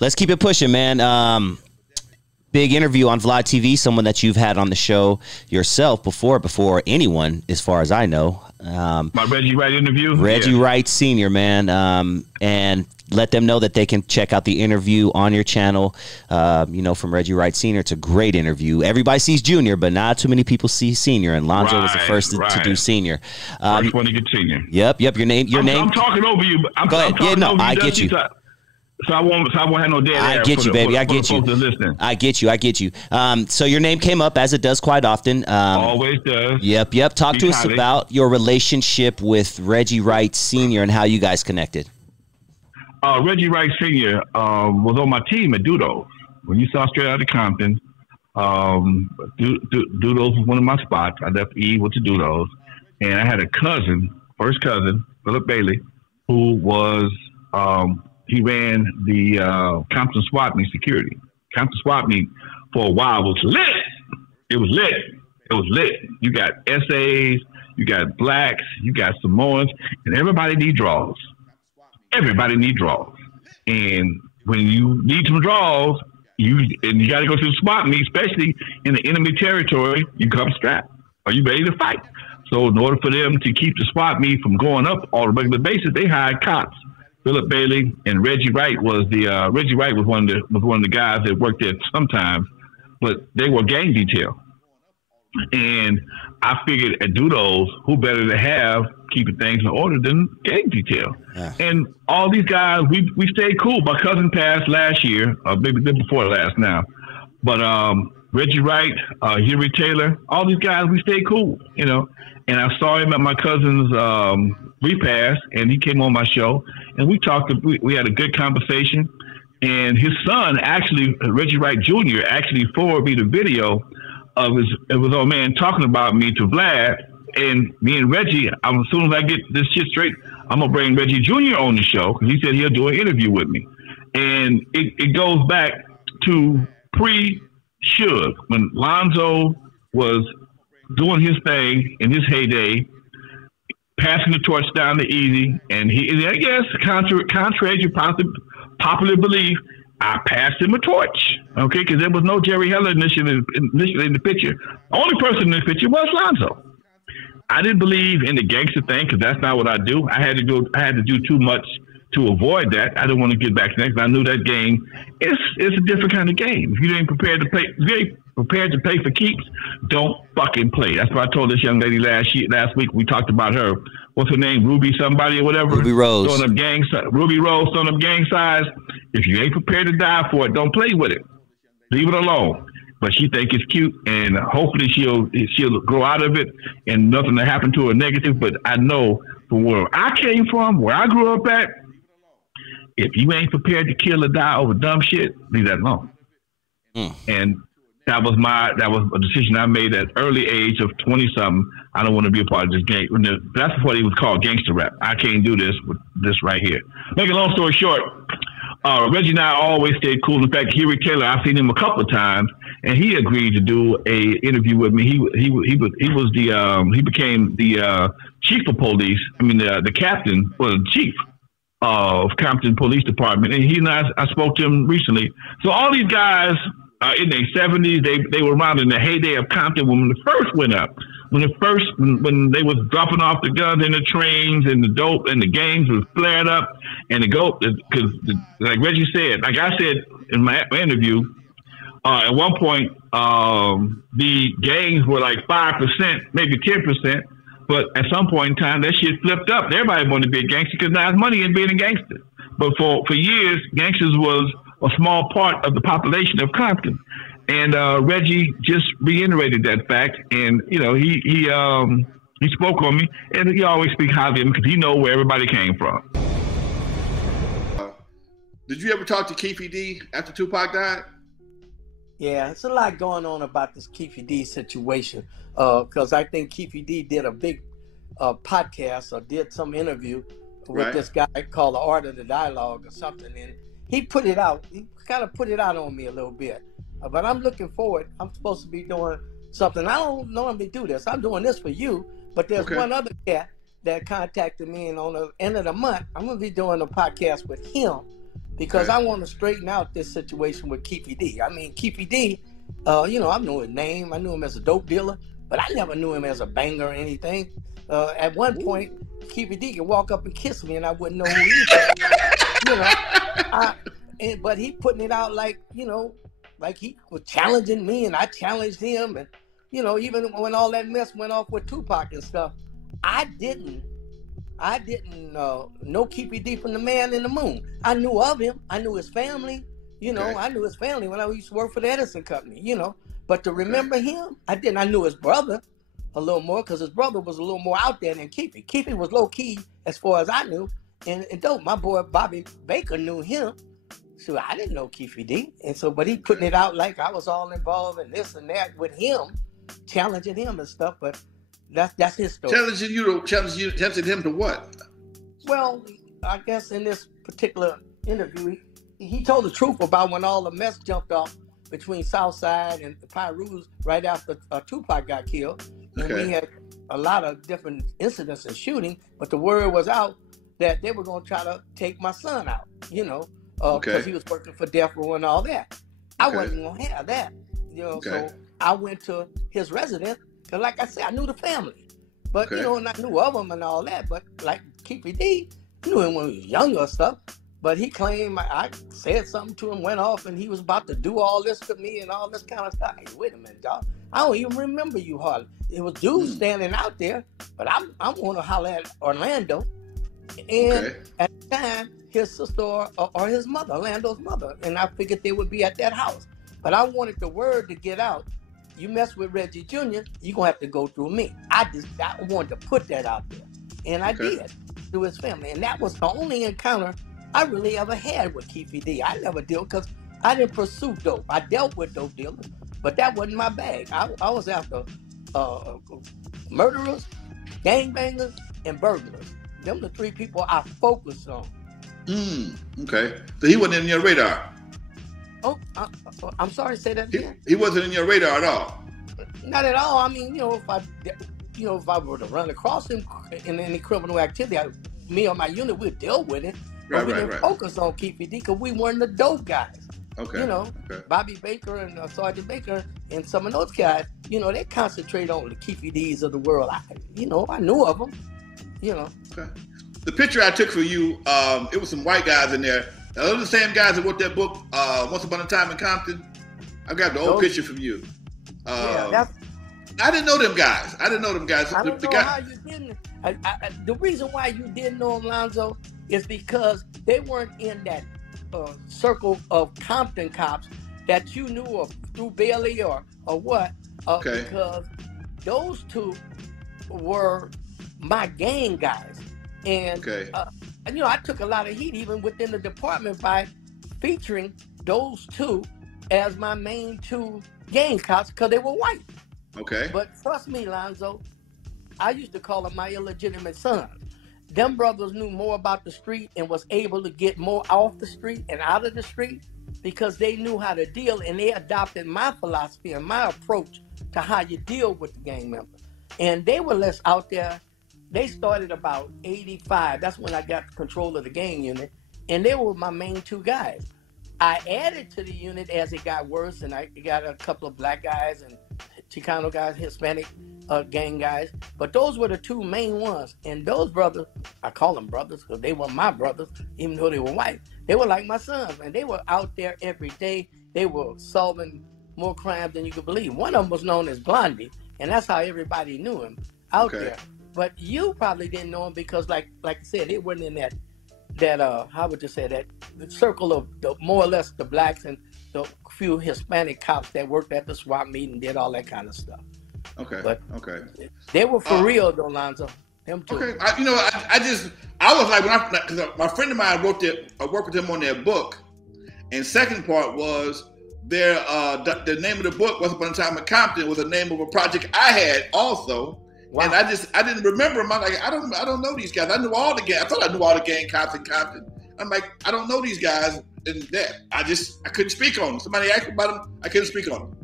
let's keep it pushing, man. Big interview on VLAD TV, someone that you've had on the show yourself before anyone, as far as I know. My Reggie Wright interview? Reggie Wright Sr., man. And let them know that they can check out the interview on your channel, you know, from Reggie Wright Sr. It's a great interview. Everybody sees Junior, but not too many people see Senior, and Lonzo was the first to do Senior. First one to get Senior. Yep. Your name. I'm talking over you. Go ahead. Yeah, no, I get you. So I won't have no dead air. I get you, baby. I get you. I get you. So your name came up, as it does quite often. Always does. Yep. Talk to us about your relationship with Reggie Wright Sr. and how you guys connected. Reggie Wright Sr. Was on my team at Dudos. When you saw Straight Outta Compton, Dudos was one of my spots. I left E, went to Dudos. And I had a first cousin, Philip Bailey, who was... he ran the Compton Swap Meet security. Compton Swap Meet for a while was lit. It was lit. You got SAs, you got blacks, you got Samoans, and everybody need draws. And when you need some draws, you got to go to the swap meet, especially in the enemy territory. You come strapped. Are you ready to fight? So in order for them to keep the swap meet from going up on a regular basis, they hired cops. Philip Bailey and Reggie Wright was one of the guys that worked there sometimes, but they were gang detail. And I figured at Dudos, who better to have keeping things in order than gang detail? Yeah. And all these guys, we stayed cool. My cousin passed last year, maybe before last now. But Reggie Wright, Huey Taylor, all these guys, we stayed cool, you know. And I saw him at my cousin's repast, and he came on my show, and we talked. We had a good conversation. And his son, actually, Reggie Wright Jr., actually forwarded me the video of his old man talking about me to VLAD. And me and Reggie, as soon as I get this shit straight, I'm going to bring Reggie Jr. on the show, because he said he'll do an interview with me. And it goes back to pre-Suge, when Lonzo was doing his thing in his heyday, passing the torch down to Eazy, and I guess, contrary to popular belief, I passed him a torch, okay? Because there was no Jerry Heller initially in the picture. The only person in the picture was Lonzo. I didn't believe in the gangster thing, because that's not what I do. I had to do too much to avoid that. I didn't want to get back to that, because I knew that game it's a different kind of game. If you ain't prepared to pay for keeps, don't fucking play. That's what I told this young lady last week. We talked about her. What's her name? Ruby somebody or whatever? Ruby Rose. Ruby Rose throwing up gang size. If you ain't prepared to die for it, don't play with it. Leave it alone. But she think it's cute, and hopefully she'll grow out of it and nothing to happen to her negative. But I know from where I came from, where I grew up at, if you ain't prepared to kill or die over dumb shit, leave that alone. And that was a decision I made at early age of 20-something. I don't want to be a part of this gang. That's what he was called, gangster rap. I can't do this with this right here. Make a long story short, Reggie and I always stayed cool. In fact, Huey Taylor, I've seen him a couple of times, and he agreed to do a interview with me. He became the chief of police. I mean, the captain, or the chief of Compton Police Department, and he and I spoke to him recently. So all these guys in their 70s, they were around in the heyday of Compton when it first went up. When they was dropping off the guns and the trains and the dope and the gangs was flared up, and because like Reggie said, like I said in my interview, at one point the gangs were like 5%, maybe 10%, but at some point in time that shit flipped up. Everybody wanted to be a gangster because now there's money in being a gangster. But for years, gangsters was a small part of the population of Compton. And Reggie just reiterated that fact, and you know he spoke on me, and he always speaks highly of him because he know where everybody came from. Did you ever talk to Keefy D after Tupac died? Yeah, it's a lot going on about this Keefy D situation, because I think Keefy D did a big podcast or did some interview with this guy called The Art of the Dialogue or something, and he put it out. He kind of put it out on me a little bit. But I'm looking forward. I'm supposed to be doing something. I don't normally do this. I'm doing this for you. But there's one other cat that contacted me, and on the end of the month, I'm going to be doing a podcast with him because I want to straighten out this situation with Keefy D. I mean, Keefy D, you know, I knew his name. I knew him as a dope dealer, but I never knew him as a banger or anything. At one point, Keefy D could walk up and kiss me, and I wouldn't know who he was. You know, but he putting it out like, you know, like he was challenging me, and I challenged him, and you know, even when all that mess went off with Tupac and stuff, I didn't know Keefy D from the Man in the Moon. I knew of him. I knew his family. You know, I knew his family when I used to work for the Edison Company. You know, but to remember him, I didn't. I knew his brother a little more because his brother was a little more out there than Keefy. Keefy was low key as far as I knew, and dope. My boy Bobby Baker knew him. So I didn't know Keefy D, and so but he putting it out like I was all involved in this and that with him, challenging him and stuff. But that's his story. Challenging him to what? Well, I guess in this particular interview, he told the truth about when all the mess jumped off between Southside and the Pyrus right after Tupac got killed. And we had a lot of different incidents and shooting, but the word was out that they were going to try to take my son out, you know, because he was working for Death Row and all that. I wasn't going to have that, you know, so I went to his residence, because like I said, I knew the family. But, you know, and I knew of him and all that, but like Keefy D, I knew him when he was younger or stuff. But he claimed I said something to him, went off, and he was about to do all this to me and all this kind of stuff. Hey, wait a minute, dog. I don't even remember you hardly. It was dudes standing out there, but I'm going to holler at Orlando. And at the time, his sister or his mother, Orlando's mother, and I figured they would be at that house. But I wanted the word to get out. You mess with Reggie Jr., you're going to have to go through me. I wanted to put that out there. And I did, through his family. And that was the only encounter I really ever had with Keefy D. I never dealt because I didn't pursue dope. I dealt with dope dealers, but that wasn't my bag. I was after murderers, gangbangers, and burglars. Them the three people I focused on. Okay. So he wasn't in your radar. Oh, I'm sorry. Say that again. He wasn't in your radar at all. Not at all. I mean, if I were to run across him in any criminal activity, me or my unit would deal with it. But we didn't focus on Keefy D because we weren't the dope guys. Bobby Baker and Sergeant Baker and some of those guys, they concentrate on the Keefy Ds of the world. I knew of them. The picture I took for you, it was some white guys in there. Are those the same guys that wrote that book, Once Upon a Time in Compton? I got the old picture from you. I didn't know them guys. I don't know how you didn't. The reason why you didn't know them, Lonzo, is because they weren't in that circle of Compton cops that you knew of through Bailey or what. Because those two were my gang guys. And, I took a lot of heat even within the department by featuring those two as my main two gang cops because they were white. But trust me, Lonzo, I used to call them my illegitimate sons. Them brothers knew more about the street and was able to get more off the street and out of the street because they knew how to deal, and they adopted my philosophy and my approach to how you deal with the gang members. And they were less out there. They started about 85. That's when I got control of the gang unit, and they were my main two guys. I added to the unit as it got worse, and I got a couple of black guys and Chicano guys, Hispanic gang guys, but those were the two main ones. And those brothers, I call them brothers because they were my brothers, even though they were white. They were like my sons, and they were out there every day. They were solving more crimes than you could believe. One of them was known as Blondie, and that's how everybody knew him out there. But you probably didn't know him because, like I said, it wasn't in that how would you say that, the circle of more or less the blacks and the few Hispanic cops that worked at the swap meet and did all that kind of stuff. But they were for real though, Lonzo. Them too. I was like, because my friend of mine worked with him on their book, and second part was the name of the book, Once Upon a Time in Compton, was the name of a project I had also. Wow. And I didn't remember them. I'm like, I don't know these guys. I thought I knew all the gang cops in Compton. I'm like, I don't know these guys, and that I couldn't speak on them. Somebody asked me about them, I couldn't speak on them.